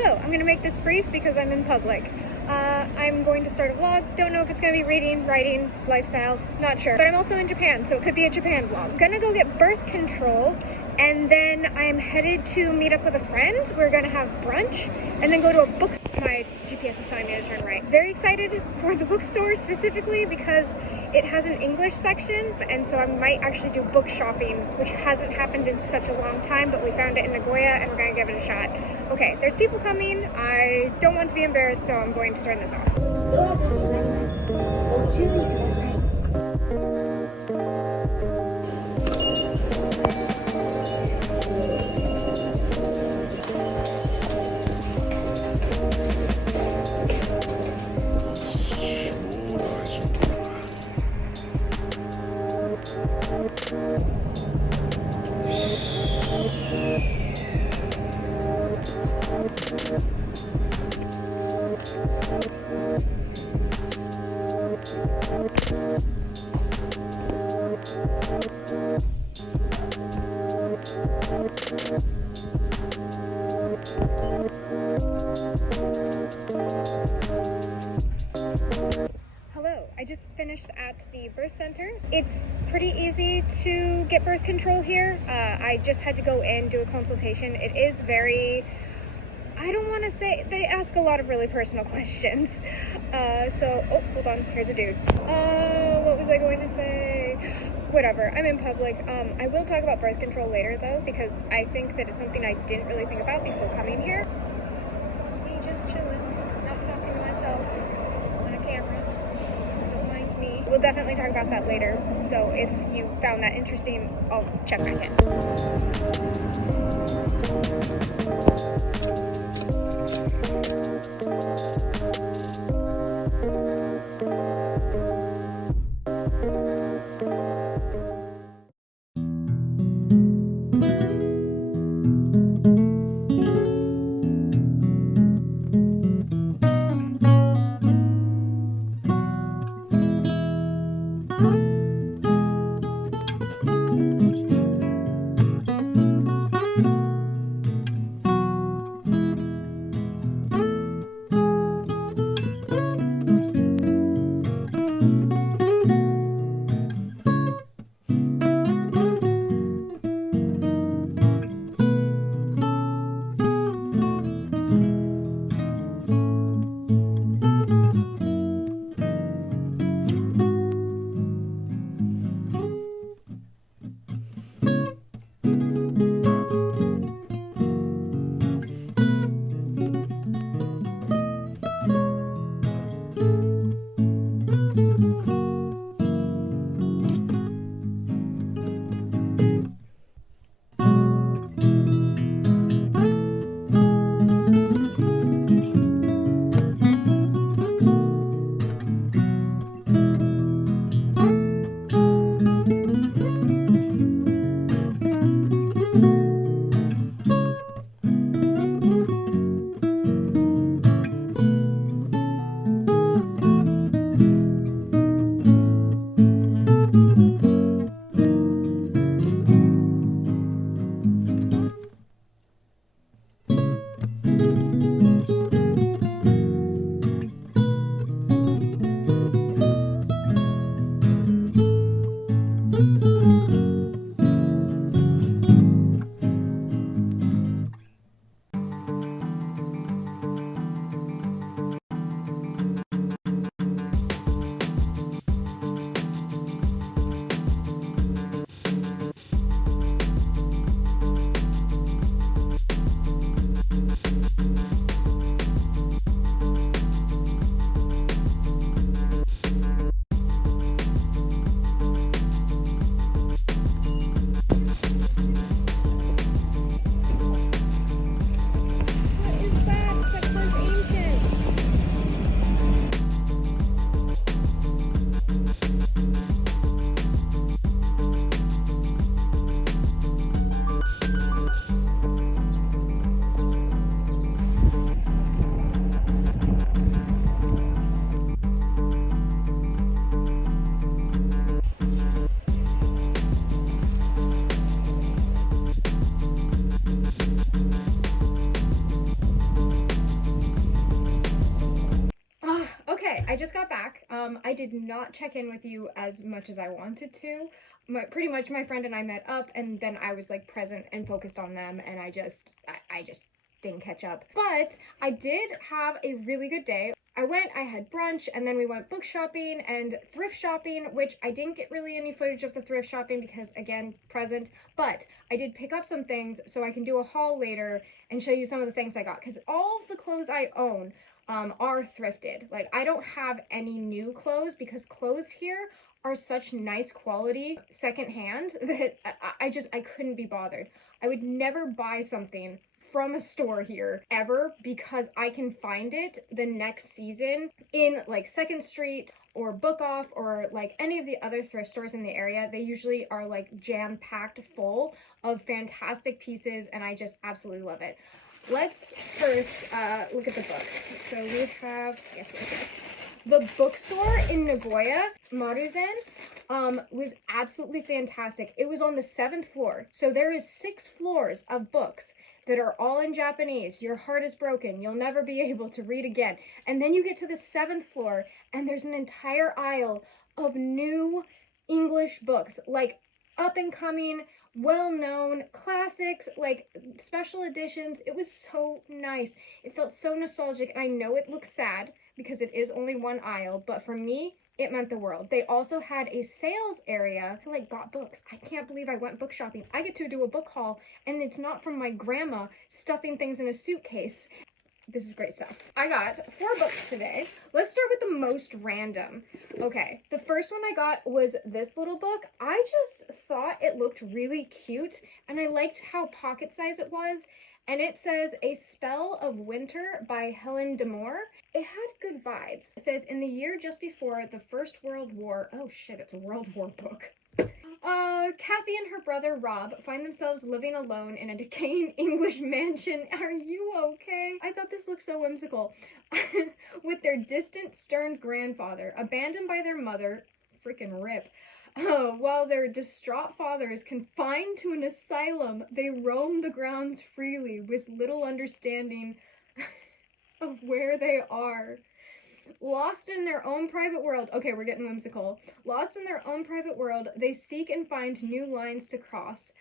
Hello, I'm going to make this brief because I'm in public. I'm going to start a vlog. Don't know if it's going to be reading, writing, lifestyle, not sure. But I'm also in Japan, so it could be a Japan vlog. I'm gonna go get birth control, and then I'm headed to meet up with a friend. We're gonna have brunch, and then go to a bookstore. My GPS is telling me to turn right. Very excited for the bookstore specifically because it has an English section, and so I might actually do book shopping, which hasn't happened in such a long time, but we found it in Nagoya, and we're gonna give it a shot. Okay, there's people coming. I don't want to be embarrassed, so I'm going to turn this off. ドアが閉まります。ご注意ください。Hello, I just finished at the birth center. It's pretty easy to get birth control here. I just had to go in, do a consultation. It is very, I don't want to say, they ask a lot of really personal questions. Oh, hold on, here's a dude. What was I going to say? Whatever, I'm in public. I will talk about birth control later though, because I think that it's something I didn't really think about before coming here. Me just chilling, not talking to myself on a camera. Don't mind me. We'll definitely talk about that later. So if you found that interesting, I'll check back I just got back. I did not check in with you as much as I wanted to. Pretty much my friend and I met up, and then I was like present and focused on them, and I just didn't catch up. But I did have a really good day. I had brunch, and then we went book shopping and thrift shopping, which I didn't get really any footage of the thrift shopping because, again, present. But I did pick up some things so I can do a haul later and show you some of the things I got. Because all of the clothes I own are thrifted. Like, I don't have any new clothes because clothes here are such nice quality secondhand that I couldn't be bothered. I would never buy something from a store here ever because I can find it the next season in like 2nd Street or Book Off or like any of the other thrift stores in the area. They usually are like jam-packed full of fantastic pieces, and I just absolutely love it. Let's first look at the books. So we have, yes. The bookstore in Nagoya, Maruzen, was absolutely fantastic. It was on the 7th floor. So there is 6 floors of books that are all in Japanese. Your heart is broken. You'll never be able to read again. And then you get to the 7th floor and there's an entire aisle of new English books, like up and coming, well-known classics, like special editions. It was so nice. It felt so nostalgic. And I know it looks sad because it is only one aisle, but for me, it meant the world. They also had a sales area. I like got books. I can't believe I went book shopping. I get to do a book haul, and it's not from my grandma stuffing things in a suitcase. This is great stuff. I got 4 books today. Let's start with the most random. Okay, the first one I got was this little book. I just thought it looked really cute, and I liked how pocket size it was. And it says A Spell of Winter by Helen Demore. It had good vibes. It says, in the year just before the First World War, oh shit, it's a World War book. Kathy and her brother Rob find themselves living alone in a decaying English mansion. Are you okay? I thought this looked so whimsical. With their distant, stern grandfather, abandoned by their mother, freaking rip. While their distraught father is confined to an asylum, they roam the grounds freely with little understanding of where they are. Lost in their own private world. Okay, we're getting whimsical. Lost in their own private world, they seek and find new lines to cross.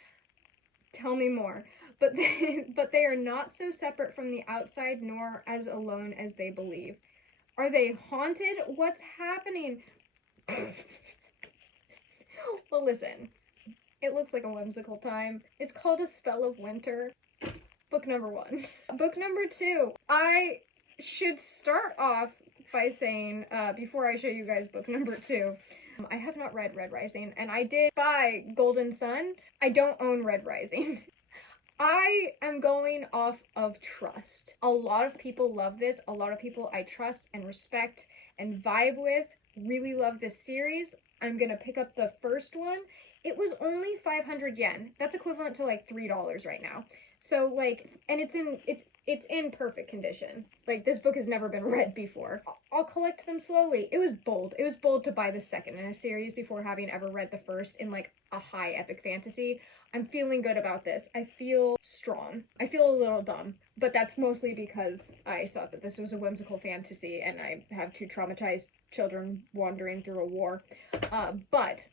Tell me more. But they are not so separate from the outside nor as alone as they believe. Are they haunted? What's happening? Well, listen, it looks like a whimsical time. It's called A Spell of Winter. Book number 1. Book number 2. I should start off by saying, before I show you guys book number 2, I have not read Red Rising, and I did buy Golden Sun. I don't own Red Rising. I am going off of trust. A lot of people love this. A lot of people I trust and respect and vibe with really love this series. I'm gonna pick up the first one. It was only 500 yen. That's equivalent to like $3 right now. So like, and it's in perfect condition. Like, this book has never been read before. I'll collect them slowly. It was bold. It was bold to buy the second in a series before having ever read the first in like a high epic fantasy. I'm feeling good about this. I feel strong. I feel a little dumb, but that's mostly because I thought that this was a whimsical fantasy and I have 2 traumatized children wandering through a war. But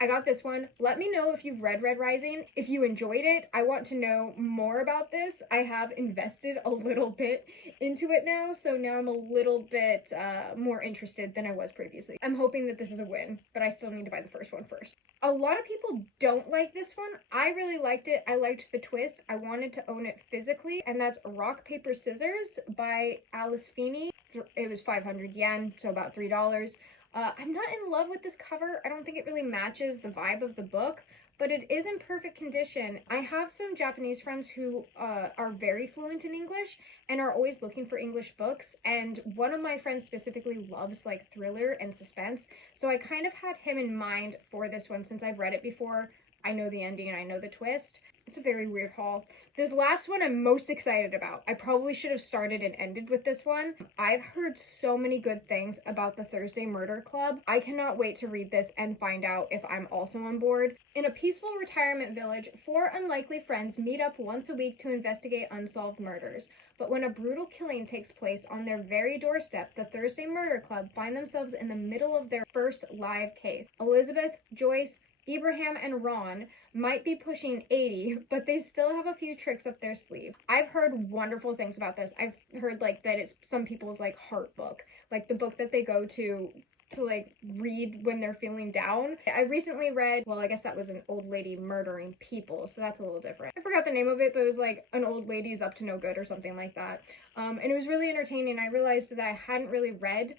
I got this one. Let me know if you've read Red Rising, if you enjoyed it. I want to know more about this. I have invested a little bit into it now, so now I'm a little bit more interested than I was previously. I'm hoping that this is a win, but I still need to buy the first one first. A lot of people don't like this one. I really liked it. I liked the twist. I wanted to own it physically, and that's Rock, Paper, Scissors by Alice Feeney. It was 500 yen, so about $3. I'm not in love with this cover. I don't think it really matches the vibe of the book, but it is in perfect condition. I have some Japanese friends who are very fluent in English and are always looking for English books, and one of my friends specifically loves like thriller and suspense, so I kind of had him in mind for this one since I've read it before. I know the ending and I know the twist. It's a very weird haul. This last one I'm most excited about. I probably should have started and ended with this one. I've heard so many good things about the Thursday Murder Club. I cannot wait to read this and find out if I'm also on board. In a peaceful retirement village, 4 unlikely friends meet up once a week to investigate unsolved murders. But when a brutal killing takes place on their very doorstep, the Thursday Murder Club find themselves in the middle of their first live case. Elizabeth, Joyce, Ibrahim, and Ron might be pushing 80, but they still have a few tricks up their sleeve. I've heard wonderful things about this. I've heard like that it's some people's like heart book, like the book that they go to like read when they're feeling down. I recently read, well, I guess that was an old lady murdering people, so that's a little different. I forgot the name of it, but it was like an old lady's up to no good or something like that. And it was really entertaining. I realized that I hadn't really read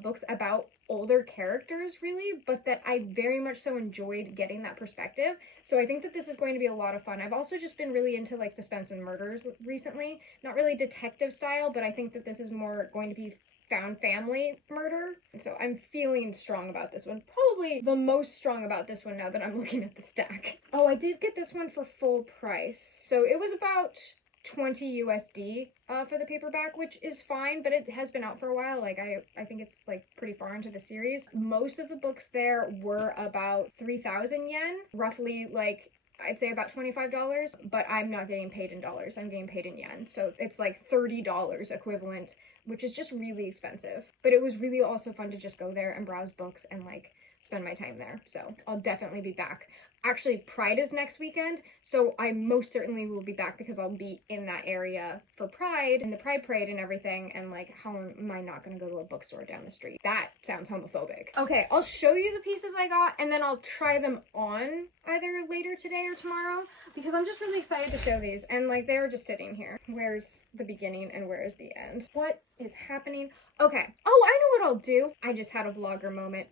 books about older characters really, but that I very much so enjoyed getting that perspective. So I think that this is going to be a lot of fun. I've also just been really into like suspense and murders recently. Not really detective style, but I think that this is more going to be found family murder. And so I'm feeling strong about this one. Probably the most strong about this one now that I'm looking at the stack. Oh, I did get this one for full price. So it was about 20 USD for the paperback, which is fine, but it has been out for a while. Like I think it's like pretty far into the series. Most of the books there were about 3,000 yen, roughly like I'd say about $25, but I'm not getting paid in dollars. I'm getting paid in yen. So it's like $30 equivalent, which is just really expensive. But it was really also fun to just go there and browse books and like spend my time there. So I'll definitely be back. Actually, Pride is next weekend, so I most certainly will be back because I'll be in that area for Pride and the Pride Parade and everything, and like, how am I not gonna go to a bookstore down the street? That sounds homophobic. Okay, I'll show you the pieces I got and then I'll try them on either later today or tomorrow because I'm just really excited to show these, and like they were just sitting here. Where's the beginning and where is the end? What is happening? Okay, oh, I know what I'll do. I just had a vlogger moment.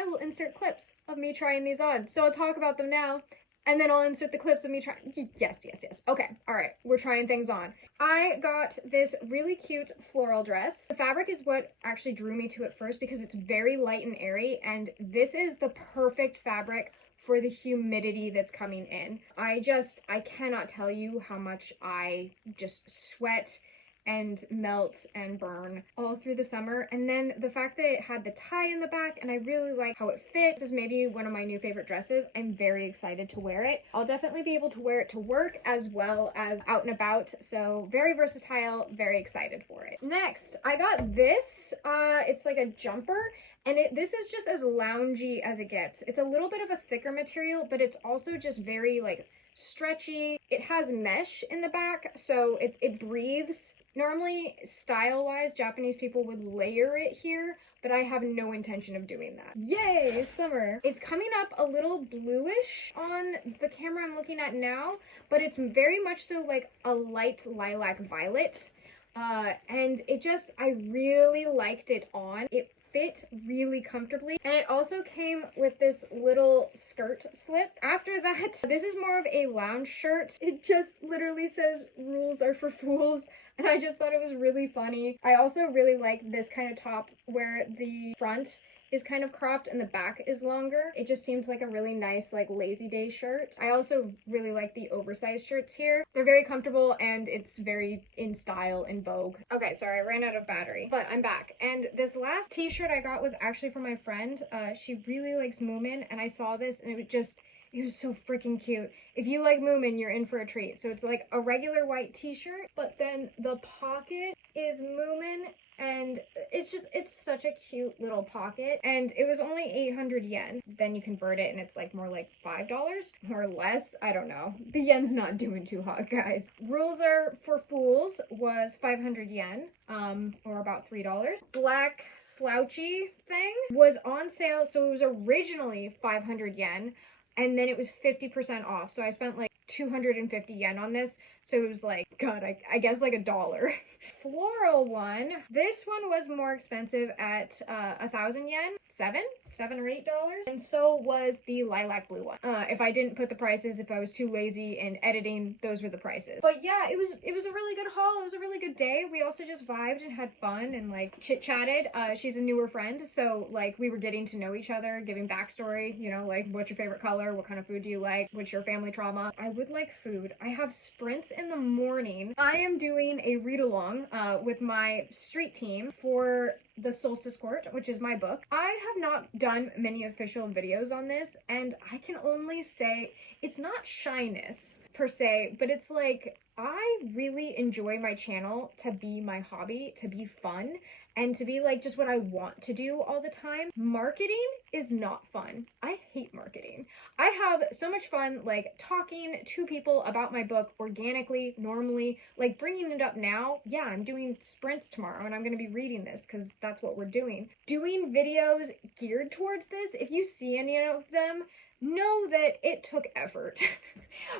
I will insert clips of me trying these on. So I'll talk about them now, and then I'll insert the clips of me trying. Yes. Okay, all right, we're trying things on. I got this really cute floral dress. The fabric is what actually drew me to it first because it's very light and airy, and this is the perfect fabric for the humidity that's coming in. I cannot tell you how much I just sweat and melt and burn all through the summer. And then the fact that it had the tie in the back, and I really like how it fits. This is maybe one of my new favorite dresses. I'm very excited to wear it. I'll definitely be able to wear it to work as well as out and about. So very versatile, very excited for it. Next, I got this. It's like a jumper. And this is just as loungy as it gets. It's a little bit of a thicker material, but it's also just very like stretchy. It has mesh in the back, so it breathes. Normally, style-wise, Japanese people would layer it here, but I have no intention of doing that. Yay, summer. It's coming up a little bluish on the camera I'm looking at now, but it's very much so like a light lilac violet. And I really liked it on. It fit really comfortably, and it also came with this little skirt slip. After that, this is more of a lounge shirt. It just literally says rules are for fools, and I just thought it was really funny. I also really like this kind of top where the front is kind of cropped and the back is longer. It just seems like a really nice like lazy day shirt. I also really like the oversized shirts here. They're very comfortable and it's very in style, in vogue. Okay, sorry, I ran out of battery, but I'm back. And this last t-shirt I got was actually from my friend. She really likes Moomin, and I saw this and it was so freaking cute. If you like Moomin, you're in for a treat. So it's like a regular white t-shirt, but then the pocket is Moomin, and it's such a cute little pocket, and it was only 800 yen. Then you convert it and it's like more like $5 or less. I don't know. The yen's not doing too hot, guys. Rules are for fools was 500 yen, or about $3. Black slouchy thing was on sale, so it was originally 500 yen. And then it was 50% off. So I spent like 250 yen on this. So it was like, God, I guess like $1. Floral one. This one was more expensive at 1,000 yen, $7 or $8. And so was the lilac blue one. If I didn't put the prices, if I was too lazy in editing, those were the prices. But yeah, it was a really good haul. It was a really good good day. We also just vibed and had fun and like chit-chatted. She's a newer friend, so like we were getting to know each other, giving backstory, you know, like what's your favorite color, what kind of food do you like, what's your family trauma. I would like food. I have sprints in the morning. I am doing a read-along with my street team for the Solstice Court, which is my book. I have not done many official videos on this, and I can only say it's not shyness per se, but it's like I really enjoy my channel to be my hobby, to be fun, and to be like just what I want to do all the time. Marketing is not fun. I hate marketing. I have so much fun like talking to people about my book organically, normally, like bringing it up now. Yeah, I'm doing sprints tomorrow and I'm going to be reading this because that's what we're doing. Doing videos geared towards this, if you see any of them, know that it took effort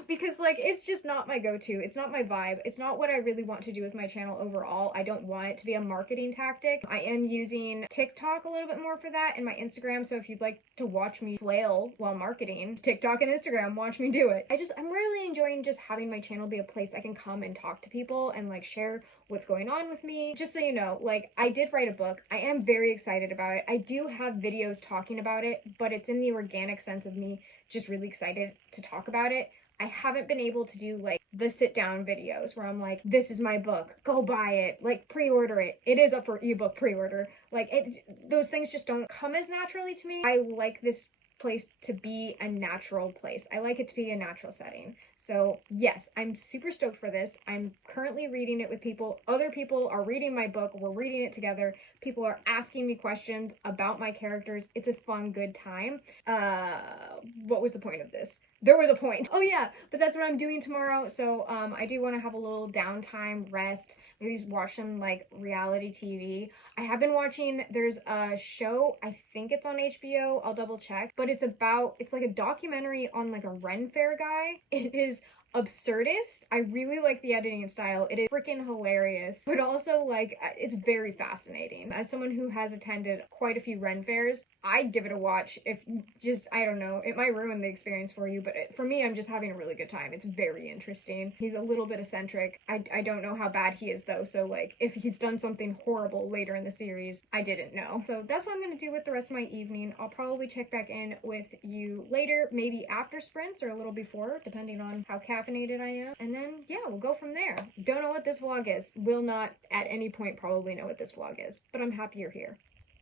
because like it's just not my go-to. It's not my vibe. It's not what I really want to do with my channel overall. I don't want it to be a marketing tactic. I am using TikTok a little bit more for that and my Instagram, so if you'd like to watch me flail while marketing, TikTok and Instagram, watch me do it. I'm really enjoying just having my channel be a place I can come and talk to people and like share what's going on with me. Just so you know, like I did write a book. I am very excited about it. I do have videos talking about it, but it's in the organic sense of me just really excited to talk about it. I haven't been able to do like the sit down videos where I'm like, this is my book, go buy it, like pre-order it. It is up for ebook pre-order. Like those things just don't come as naturally to me. I like this place to be a natural place. I like it to be a natural setting. So yes, I'm super stoked for this. I'm currently reading it with people. Other people are reading my book. We're reading it together. People are asking me questions about my characters. It's a fun, good time. What was the point of this? There was a point. Oh yeah, but that's what I'm doing tomorrow. So I do want to have a little downtime, rest, maybe watch some like reality TV. I have been watching, there's a show, I think it's on HBO, I'll double check, but it's like a documentary on like a Ren Fair guy. It is absurdist. I really like the editing style. It is freaking hilarious, but also like it's very fascinating. As someone who has attended quite a few Ren fairs, I'd give it a watch. If just, I don't know, it might ruin the experience for you, but for me, I'm just having a really good time. It's very interesting. He's a little bit eccentric. I don't know how bad he is though, so like if he's done something horrible later in the series, I didn't know. So that's what I'm gonna do with the rest of my evening. I'll probably check back in with you later, maybe after sprints or a little before, depending on how caffeinated I am. And then yeah, we'll go from there. Don't know what this vlog is. Will not at any point probably know what this vlog is, but I'm happy you're here.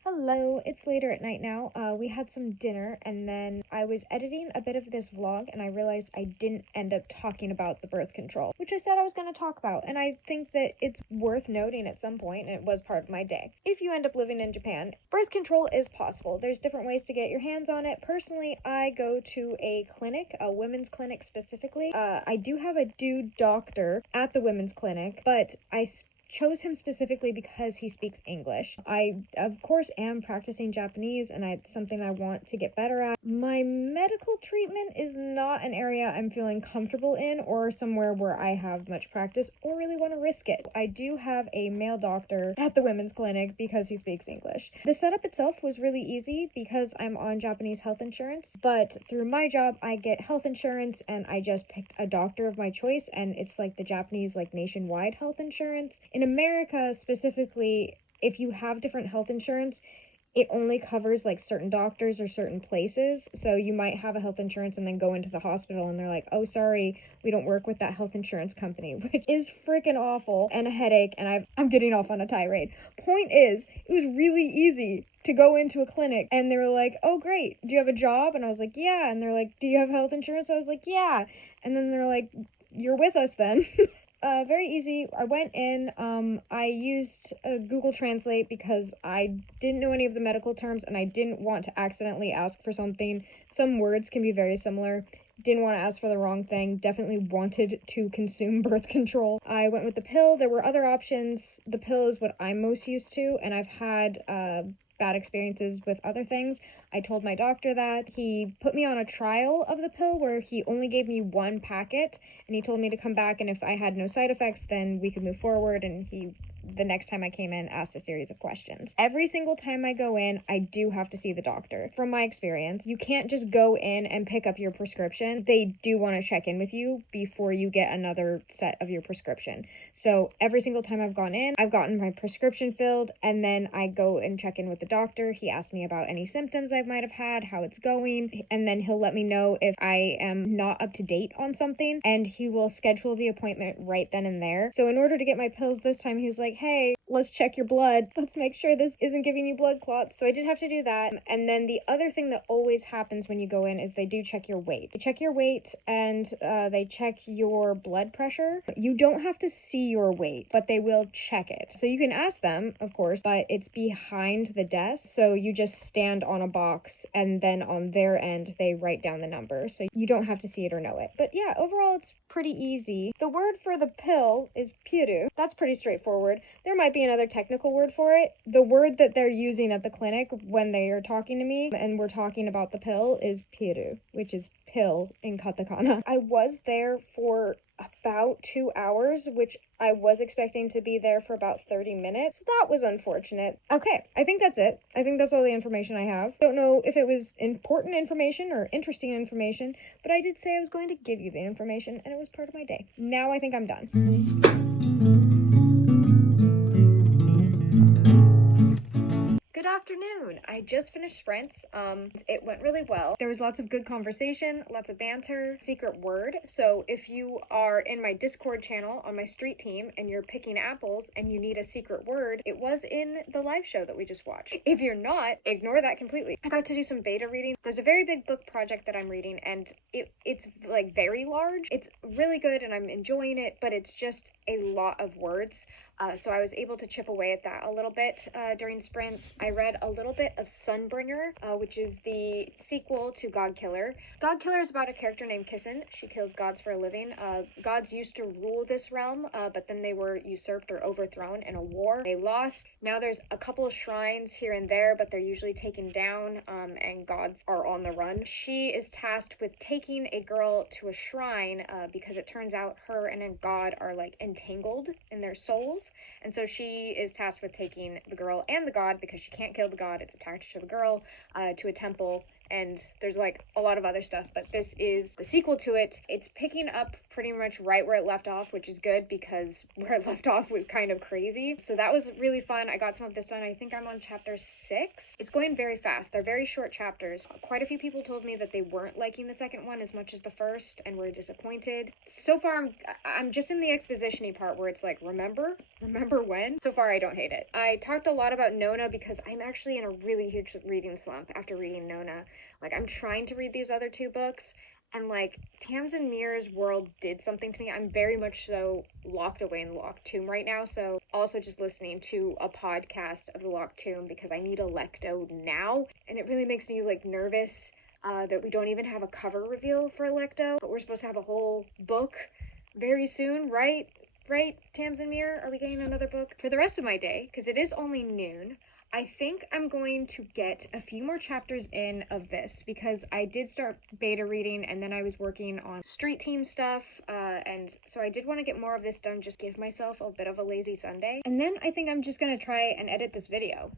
Hello, it's later at night now. We had some dinner and then I was editing a bit of this vlog and I realized I didn't end up talking about the birth control, which I said I was going to talk about, and I think that it's worth noting at some point, and it was part of my day. If you end up living in Japan, birth control is possible. There's different ways to get your hands on it. Personally, I go to a clinic, a women's clinic specifically. I do have a dude doctor at the women's clinic, but I chose him specifically because he speaks English. I, of course, am practicing Japanese, and it's something I want to get better at. My medical treatment is not an area I'm feeling comfortable in or somewhere where I have much practice or really want to risk it. I do have a male doctor at the women's clinic because he speaks English. The setup itself was really easy because I'm on Japanese health insurance, but through my job, I get health insurance, and I just picked a doctor of my choice, and it's like the Japanese, like, nationwide health insurance. In America specifically, if you have different health insurance, it only covers like certain doctors or certain places. So you might have a health insurance and then go into the hospital and they're like, oh, sorry, we don't work with that health insurance company, which is freaking awful and a headache. And I'm getting off on a tirade. Point is, it was really easy to go into a clinic and they were like, oh, great, do you have a job? And I was like, yeah. And they're like, do you have health insurance? I was like, yeah. And then they're like, you're with us then. Very easy. I went in, I used Google Translate because I didn't know any of the medical terms and I didn't want to accidentally ask for something. Some words can be very similar. Didn't want to ask for the wrong thing. Definitely wanted to consume birth control. I went with the pill. There were other options. The pill is what I'm most used to, and I've had bad experiences with other things. I told my doctor that. He put me on a trial of the pill where he only gave me one packet, and he told me to come back, and if I had no side effects, then we could move forward, and he the next time I came in, asked a series of questions. Every single time I go in, I do have to see the doctor. From my experience, you can't just go in and pick up your prescription. They do want to check in with you before you get another set of your prescription. So every single time I've gone in, I've gotten my prescription filled, and then I go and check in with the doctor. He asks me about any symptoms I might have had, how it's going, and then he'll let me know if I am not up to date on something, and he will schedule the appointment right then and there. So in order to get my pills this time, he was like, hey, let's check your blood. Let's make sure this isn't giving you blood clots. So I did have to do that. And then the other thing that always happens when you go in is they do check your weight. They check your weight and they check your blood pressure. You don't have to see your weight, but they will check it. So you can ask them, of course, but it's behind the desk. So you just stand on a box and then on their end, they write down the number. So you don't have to see it or know it. But yeah, overall, it's pretty easy. The word for the pill is piru. That's pretty straightforward. There might be another technical word for it. The word that they're using at the clinic when they are talking to me and we're talking about the pill is piru, which is pill in katakana. I was there for about 2 hours, which I was expecting to be there for about 30 minutes. So that was unfortunate. Okay, I think that's it. I think that's all the information I have. Don't know if it was important information or interesting information, but I did say I was going to give you the information and it was part of my day. Now I think I'm done. Good afternoon. I just finished sprints. It went really well. There was lots of good conversation, lots of banter, secret word. So if you are in my Discord channel on my street team and you're picking apples and you need a secret word, it was in the live show that we just watched. If you're not, ignore that completely. I got to do some beta reading. There's a very big book project that I'm reading and it's like very large. It's really good and I'm enjoying it, but it's just a lot of words. So I was able to chip away at that a little bit during sprints. I read a little bit of Sunbringer, which is the sequel to Godkiller. Godkiller is about a character named Kissen. She kills gods for a living. Gods used to rule this realm, but then they were usurped or overthrown in a war. They lost. Now there's a couple of shrines here and there, but they're usually taken down, and gods are on the run. She is tasked with taking a girl to a shrine because it turns out her and a god are like entangled in their souls. And so she is tasked with taking the girl and the god, because she can't kill the god, it's attached to the girl, to a temple. And there's like a lot of other stuff, but this is the sequel to it. It's picking up pretty much right where it left off, which is good because where it left off was kind of crazy. So that was really fun. I got some of this done. I think I'm on chapter 6. It's going very fast. They're very short chapters. Quite a few people told me that they weren't liking the second one as much as the first and were disappointed. So far, I'm just in the exposition-y part where it's like, remember when? So far, I don't hate it. I talked a lot about Nona because I'm actually in a really huge reading slump after reading Nona. Like, I'm trying to read these other 2 books, and like Tamsin Muir's world did something to me. I'm very much so locked away in the Locked Tomb right now. So also just listening to a podcast of the Locked Tomb because I need a Lecto now. And it really makes me like nervous that we don't even have a cover reveal for Electo, but we're supposed to have a whole book very soon, right? Right, Tamsin Muir? Are we getting another book? For the rest of my day, because it is only noon, I think I'm going to get a few more chapters in of this because I did start beta reading and then I was working on street team stuff, and so I did want to get more of this done, just give myself a bit of a lazy Sunday. And then I think I'm just going to try and edit this video.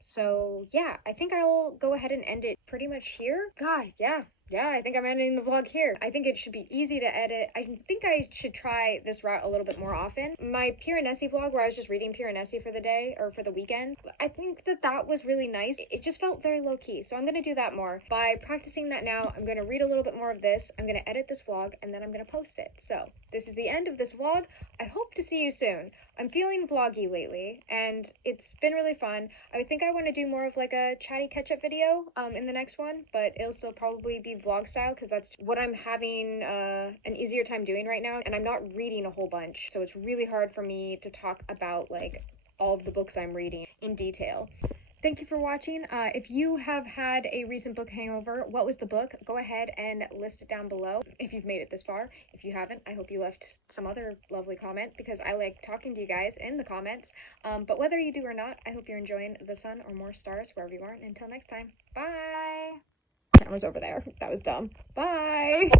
So yeah, I think I'll go ahead and end it pretty much here. God, yeah, I think I'm ending the vlog here. I think it should be easy to edit. I think I should try this route a little bit more often. My Piranesi vlog where I was just reading Piranesi for the day or for the weekend, I think that was really nice. It just felt very low-key, so I'm going to do that more. By practicing that now, I'm going to read a little bit more of this, I'm going to edit this vlog, and then I'm going to post it. So this is the end of this vlog. I hope to see you soon. I'm feeling vloggy lately, and it's been really fun. I think I want to do more of like a chatty catch-up video in the next one, but it'll still probably be vlog style because that's what I'm having an easier time doing right now, and I'm not reading a whole bunch, so it's really hard for me to talk about like all of the books I'm reading in detail. Thank you for watching. If you have had a recent book hangover, what was the book? Go ahead and list it down below if you've made it this far. If you haven't, I hope you left some other lovely comment because I like talking to you guys in the comments. But whether you do or not, I hope you're enjoying the sun or more stars wherever you are. And until next time, bye! Camera's over there. That was dumb. Bye!